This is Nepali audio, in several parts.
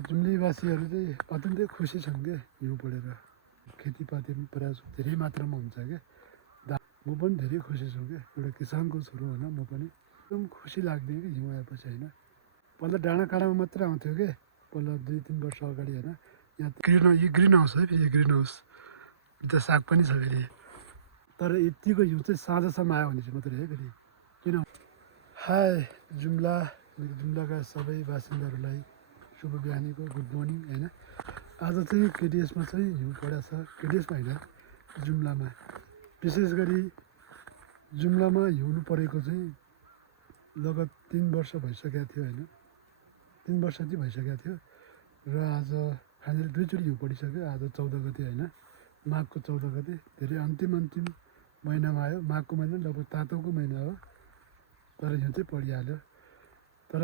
जुम्लीवासीहरू चाहिँ अत्यन्तै खुसी छन् क्या हिउँ परेर। खेतीपाती पनि प्रायः धेरै मात्रामा हुन्छ क्या। म पनि धेरै खुसी छु क्या, एउटा किसानको छोरो होइन म पनि। एकदम खुसी लाग्ने कि हिउँ आएपछि होइन। पहिला डाँडाकाँडामा मात्रै आउँथ्यो क्या, पहिला 2-3 वर्ष अगाडि होइन। यहाँ ग्रिन हाउस है, फेरि ग्रिन हाउस त्यहाँ साग पनि छ फेरि। तर यतिको हिउँ चाहिँ साँझसम्म आयो भने चाहिँ मात्रै है फेरि। किन हाई जुम्ला, जुम्लाका सबै बासिन्दाहरूलाई शुभ बिहानीको गुड मर्निङ होइन। आज चाहिँ केडिएसमा चाहिँ हिउँ परेको छ। केडिएसमा होइन, जुम्लामा। विशेष गरी जुम्लामा हिउँ परेको चाहिँ लगभग 3 वर्ष भइसकेको थियो होइन। 3 वर्ष चाहिँ भइसकेको थियो र आज फाइनली 2 चोटि हिउँ परिसक्यो। आज 14 गते होइन, माघको 14 गते। धेरै अन्तिम महिनामा आयो। माघको महिना लगभग तातोको महिना हो, तर हिउँ चाहिँ परिहाल्यो। तर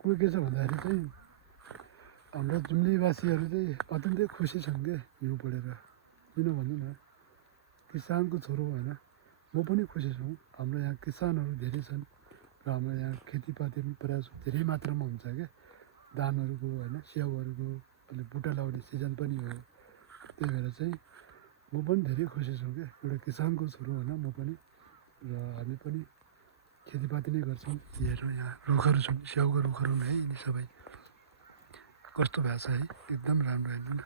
कुरो के छ भन्दाखेरि चाहिँ हाम्रो जुम्लीवासीहरू चाहिँ अत्यन्तै खुसी छन् क्या हिउँ परेर। किन भन्नु न, किसानको छोरो होइन, म पनि खुसी छु। हाम्रो यहाँ किसानहरू धेरै छन् र हाम्रो यहाँ खेतीपाती पनि प्रायः धेरै मात्रामा हुन्छ क्या। धानहरूको होइन, स्याउहरूको, अहिले बुट्टा लगाउने सिजन पनि हो। त्यही भएर चाहिँ म पनि धेरै खुसी छु क्या, एउटा किसानको छोरो होइन म पनि। र हामी पनि खेतीपाती नै गर्छौँ। हेरौँ यहाँ रुखहरू छन्, स्याउको रुखहरू है, यिनी सबै कस्तो भएको छ है, एकदम राम्रो हेर्नु न।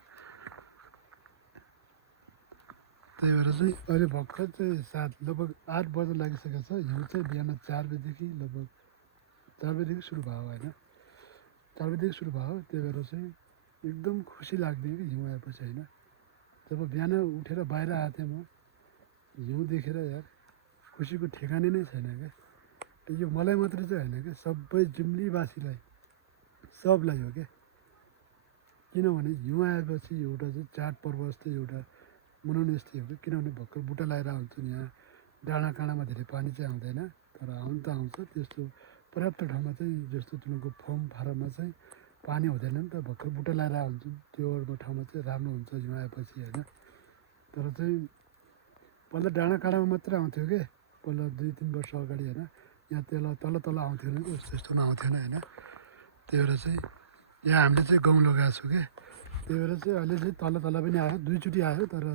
त्यही भएर चाहिँ अहिले भर्खर चाहिँ लगभग 8 बज्न लागिसकेको छ। हिउँ चाहिँ बिहान 4 बजीदेखि लगभग 4 बजीदेखि सुरु भयो होइन, 4 बजीदेखि सुरु भयो। त्यही भएर चाहिँ एकदम खुसी लाग्ने कि हिउँ आएपछि होइन। जब बिहान उठेर बाहिर आएको थिएँ म, हिउँ देखेर यार खुसीको ठेगानै नै छैन क्या। यो मलाई मात्रै चाहिँ होइन क्या, सबै जुम्लीवासीलाई, सबलाई हो क्या। किनभने हिउँ आएपछि एउटा चाहिँ चाडपर्व जस्तै एउटा मनाउने जस्तै हो कि। किनभने भर्खर बुट्टा लगाएर आउँछन्। यहाँ डाँडाकाँडामा धेरै पानी चाहिँ आउँदैन, तर आउनु त आउँछ। त्यस्तो पर्याप्त ठाउँमा चाहिँ, जस्तो तिनीहरूको फारममा चाहिँ पानी हुँदैन नि त, भर्खर बुट्टा लगाएर आउँछन्। त्यो ठाउँमा चाहिँ राम्रो हुन्छ हिउँ आएपछि होइन। तर चाहिँ पहिला डाँडाकाँडामा मात्रै आउँथ्यो कि, पहिला 2-3 वर्ष अगाडि होइन। यहाँ तल आउँथेन कि, यस्तोमा आउँथेन होइन। त्यही भएर चाहिँ यहाँ हामीले चाहिँ गहुँ लगाएको छु क्या। त्यही भएर चाहिँ अहिले चाहिँ तल पनि आयो, 2 चोटि आयो। तर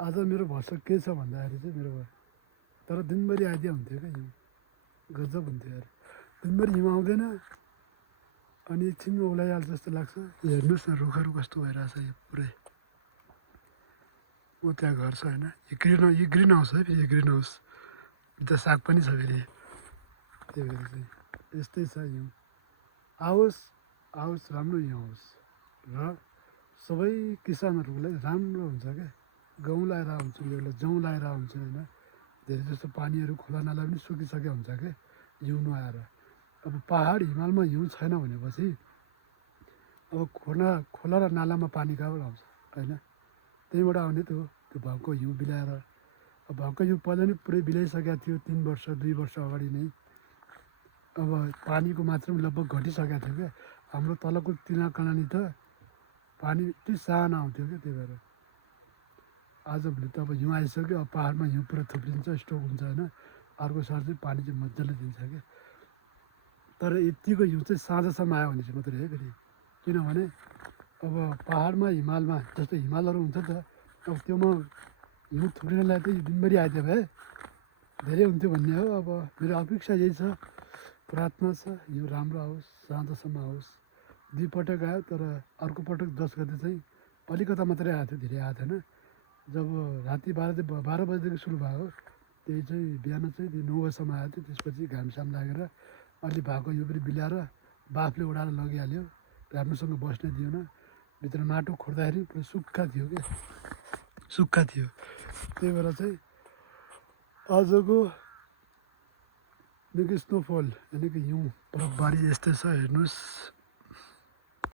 आज मेरो भरोसा के छ भन्दाखेरि चाहिँ मेरो, तर दिनभरि आइदिया हुन्थ्यो क्या हिउँ, गजब हुन्थ्यो यार। दिनभरि हिउँ आउँदैन अनि एकछिनमा उलाइहाल्छ जस्तो लाग्छ। हेर्नुहोस् न रुखहरू कस्तो भइरहेछ यो पुरै। ऊ त्यहाँ घर छ होइन, यो ग्रिन हाउस है, फेरि यो ग्रिन हाउस त्यहाँ साग पनि छ फेरि। त्यही भएर चाहिँ यस्तै छ हिउँ। आओस् राम्रो हिउँ आओस् र सबै किसानहरूलाई राम्रो हुन्छ क्या। गहुँ लगाएर आउँछु, एउटा जौँ लगाएर आउँछन् होइन। धेरै जस्तो पानीहरू खोला नाला पनि सुकिसकेको हुन्छ क्या हिउँ नआएर। अब पाहाड हिमालमा हिउँ छैन भनेपछि अब खोला र नालामा पानी कहाँबाट आउँछ होइन। त्यहीँबाट आउने त हो, त्यो भाउको हिउँ बिलाएर। अब भाउको हिउँ पहिला नै पुरै बिलाइसकेको थियो 3 वर्ष 2 वर्ष अगाडि नै। अब पानीको मात्रा पनि लगभग घटिसकेको थियो क्या। हाम्रो तलको तिनाकानी त पानी यति सानो आउँथ्यो क्या। त्यही भएर आजभोलि त अब हिउँ आइसक्यो। अब पाहाडमा हिउँ पुरा थुप्रिन्छ, स्टक हुन्छ होइन। अर्को साल चाहिँ पानी चाहिँ मजाले दिन्छ क्या। तर यतिको हिउँ चाहिँ साँझसम्म आयो भने चाहिँ मात्रै है फेरि। किनभने अब पाहाडमा हिमालमा जस्तो हिमालहरू हुन्छ त, अब त्योमा हिउँ थुप्रिनलाई चाहिँ दिनभरि आइदियो भए धेरै हुन्थ्यो भन्ने हो। अब मेरो अपेक्षा यही छ, प्रार्थना छ, हिउँ राम्रो आओस्, साँझसम्म आओस्। 2 पटक आयो, तर अर्को पटक 10 गते चाहिँ अलिकता मात्रै आएको थियो, धेरै आएको थिएन। जब राति 12 बजीदेखि सुरु भयो, त्यही चाहिँ बिहान चाहिँ 9 बजीसम्म आएको थियो। त्यसपछि घामसाम लागेर अलि भएको हिउँ पनि बिलाएर बाफले उडाएर लगिहाल्यो। राम्रोसँग बस्न दिएन। भित्र माटो खोर्दाखेरि पुरा सुक्खा थियो क्या, सुक्खा थियो। त्यही भएर चाहिँ आजको निकै स्नोफल यानि कि हिउँ बरफबारी यस्तै छ। हेर्नुहोस्